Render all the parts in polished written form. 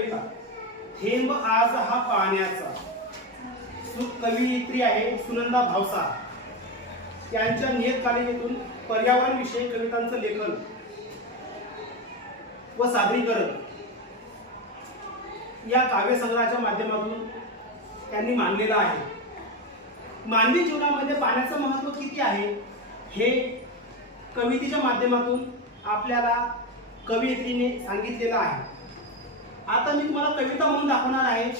कविता थेंब आज हा पाण्याचा. कवयित्री आहे सुनंदा भावसार. त्यांच्या नियतकालिकेतून पर्यावरण विषयी कवितांचं लेखन व सादरीकरण या काव्यसंग्रहाच्या माध्यमातून त्यांनी मांडलेलं आहे. मानवी जीवनामध्ये पाण्याचं महत्त्व किती आहे हे कवितेच्या माध्यमातून आपल्याला कवयित्रीने सांगितलेलं आहे. आता मी तुम्हाला कविता म्हणून दाखवणार आहे.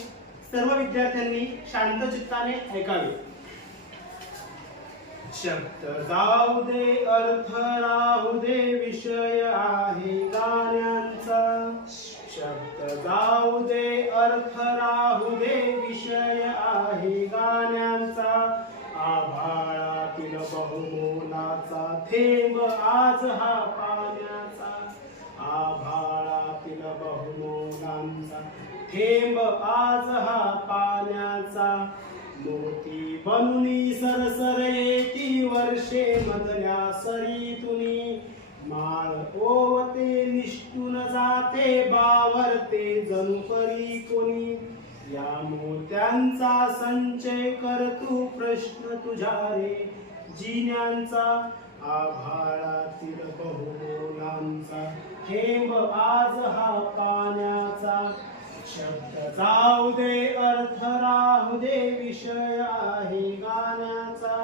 सर्व विद्यार्थ्यांनी शांत चित्ताने ऐकावे. शब्द जाऊ दे अर्थ राहू दे विषय आहे गाण्यांचा. शब्द जाऊ दे अर्थ राहू दे विषय आहे गाण्यांचा. आभाळातील बहुमोलाचा थेंब आज हा पाण्याचा. आभाळातील बहुमोलांचा थेंब आज हा पाण्याचा. मोती बनुनी सरसर येती वर्षे मधल्या सरीतुनी. माळ ओवते निष्ठून जाते बावरते जणू परी कोणी. या मोत्यांचा संचय कर तू प्रश्न तुझ्या रे जिन्यांचा. आभाळातील बहुमोलांचा थेंब आज हा पाण्याचा. शब्द जाऊ दे अर्थ राहू दे विषय आहे गाण्याचा.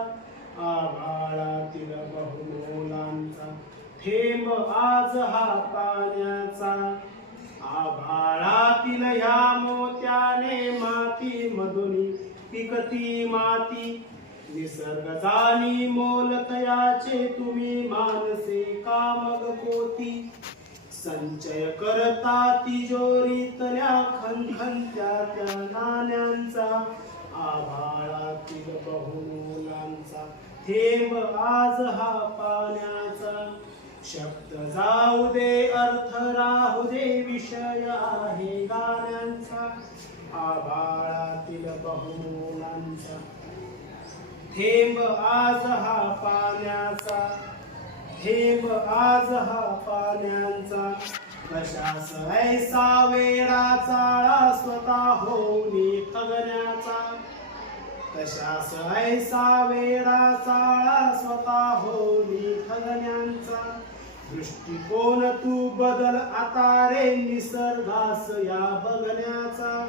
आभाळातील बहुमोलांचा थेंब आज हा पाण्याचा. आभाळातील ह्या मोत्याने माती मधुनी पिकती माती. निसर्ग जाणी मोल तयाचे तुम्ही मानसे का मग पोती. संचय करता तिजोरीतल्या खणखणत्या त्या नाण्यांचा. आभाळातील बहुमोलांचा थेंब आज हा पाण्याचा. शब्द जाऊ दे अर्थ राहू दे विषय आहे गाण्यांचा. आभाळातील बहुमोलांचा थेंब आज हा पाण्याचा. थेंब आज हा पाण्याचा. कशास ऐसा वेडा चाळा स्वतः होऊनी थगण्याचा. कशास ऐसा वेडा चाळा स्वतः होऊनी थगण्यांचा. दृष्टिकोन तू बदल आता रे निसर्गास या बघण्याचा.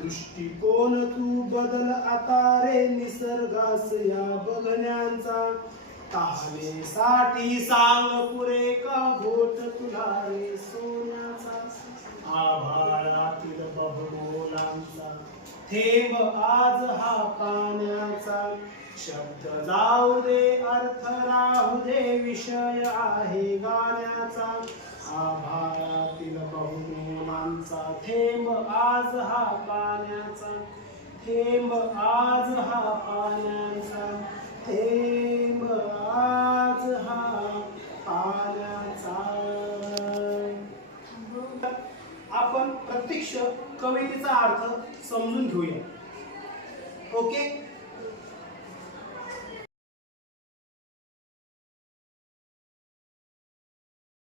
दृष्टिकोन तू बदल आता रे निसर्गास या बघण्याचा. तहानेसाठी सांग पुरे का घोट तुला रे सोन्याचा. आभाळातील बहुमोलांचा थेंब आज हा पाण्याचा. शब्द जाऊ दे अर्थ राहू दे विषय आहे गाण्याचा. आभाळातील बहुमोलांचा थेंब आज हा पाण्याचा. थेंब आज हा पाण्याचा. थेंब आज हा पाण्याचा. आपण प्रत्यक्ष कवितेचा अर्थ समजून घेऊया. ओके.